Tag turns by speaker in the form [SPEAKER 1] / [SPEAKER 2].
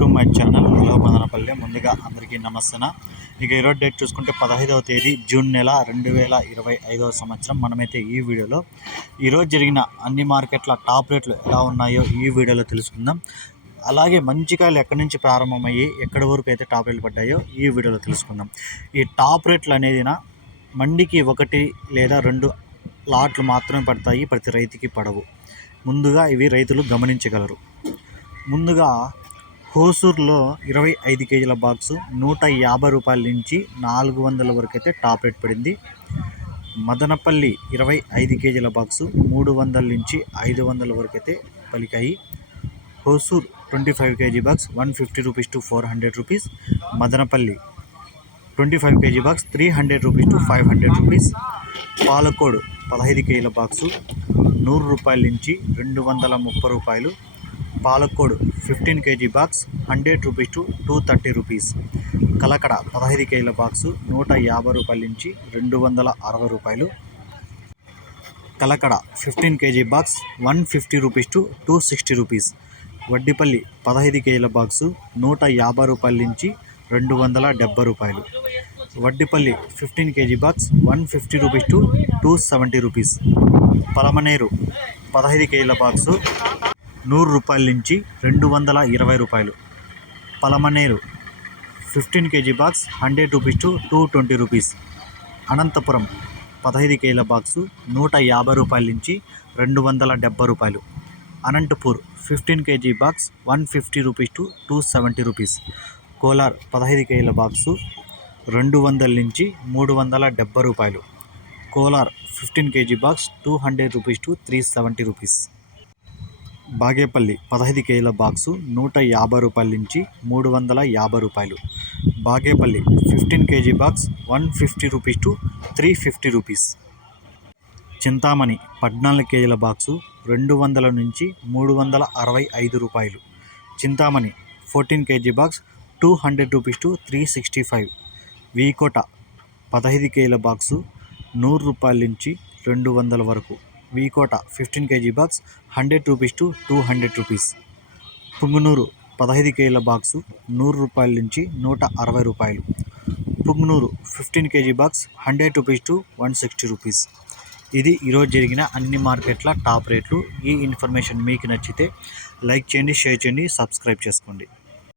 [SPEAKER 1] To my channel hello ముందుగా అందరికీ నమస్తన? ఇక ఈరోజు డేట్ చూసుకుంటే పదహైదవ తేదీ జూన్ నెల రెండు వేల ఇరవై ఐదవ సంవత్సరం. మనమైతే ఈ వీడియోలో ఈరోజు జరిగిన అన్ని మార్కెట్ల టాప్ రేట్లు ఎలా ఉన్నాయో ఈ వీడియోలో తెలుసుకుందాం. అలాగే మంచి కాయలు ఎక్కడి నుంచి ప్రారంభమయ్యి ఎక్కడి వరకు అయితే టాప్ రేట్లు పడ్డాయో ఈ వీడియోలో తెలుసుకుందాం. ఈ టాప్ రేట్లు అనేది మండికి ఒకటి లేదా రెండు లాట్లు మాత్రమే పడతాయి ప్రతి రైతుకి పడవు. ముందుగా ఇవి రైతులు గమనించగలరు. ముందుగా హోసూర్లో ఇరవై ఐదు కేజీల బాక్సు నూట యాభై రూపాయల నుంచి నాలుగు వందల వరకు అయితే టాప్ రేట్ పడింది. మదనపల్లి ఇరవై ఐదు కేజీల బాక్సు మూడు వందల నుంచి ఐదు వందల వరకు అయితే పలికాయి. Hosur twenty five KG box one fifty rupees to four hundred rupees. Madanapalli twenty five KG box three hundred rupees to five hundred rupees. Palakodu పదహైదు కేజీల బాక్సు నూరు రూపాయల నుంచి రెండు వందల ముప్పై రూపాయలు Palakodu fifteen KG box hundred rupees to two thirty rupees. Kalakada పదహైదు కేజీల బాక్సు నూట యాభై రూపాయల నుంచి రెండు వందల అరవై రూపాయలు. Kalakada fifteen KG box one fifty rupees to two sixty rupees. Vaddipalli పదహైదు కేజీల బాక్సు నూట యాభై రూపాయల నుంచి రెండు వందల డెబ్బై రూపాయలు. Vaddipalli fifteen KG box one fifty rupees to two seventy rupees. Palamaneru పదహైదు కేజీల బాక్సు నూరు రూపాయల నుంచి రెండు వందల ఇరవై రూపాయలు. Palamaneru fifteen KG box hundred rupees to two twenty rupees. Anantapuram పదహైదు కేజీల బాక్సు నూట యాభై రూపాయల నుంచి రెండు వందల డెబ్బై రూపాయలు. Anantapur fifteen KG box one fifty rupees to two seventy rupees. Kolar పదహైదు కేజీల బాక్సు రెండు వందల నుంచి మూడు వందల డెబ్బై రూపాయలు. Kolar fifteen KG box two hundred rupees to three seventy rupees. Bagepalli పదహైదు కేజీల బాక్సు నూట యాభై రూపాయల నుంచి మూడు వందల యాభై రూపాయలు. Bagepalli fifteen KG box one fifty rupees to three fifty rupees. Chintamani పద్నాలుగు కేజీల బాక్సు రెండు వందల నుంచి మూడు వందల అరవై ఐదు రూపాయలు. Chintamani fourteen KG box two hundred rupees to three sixty five. V Kota పదహైదు కేజీల బాక్సు నూరు రూపాయల నుంచి రెండు వందల వరకు. V Kota fifteen KG box hundred rupees to two hundred rupees. Punganuru పదహైదు కేజీల బాక్సు నూరు రూపాయల నుంచి నూట అరవై రూపాయలు. Punganuru fifteen KG box hundred rupees to one sixty rupees. ఇది ఈరోజు జరిగిన అన్ని మార్కెట్ల టాప్ రేట్లు. ఈ ఇన్ఫర్మేషన్ మీకు నచ్చితే లైక్ చేయండి షేర్ చేయండి సబ్స్క్రైబ్ చేసుకోండి.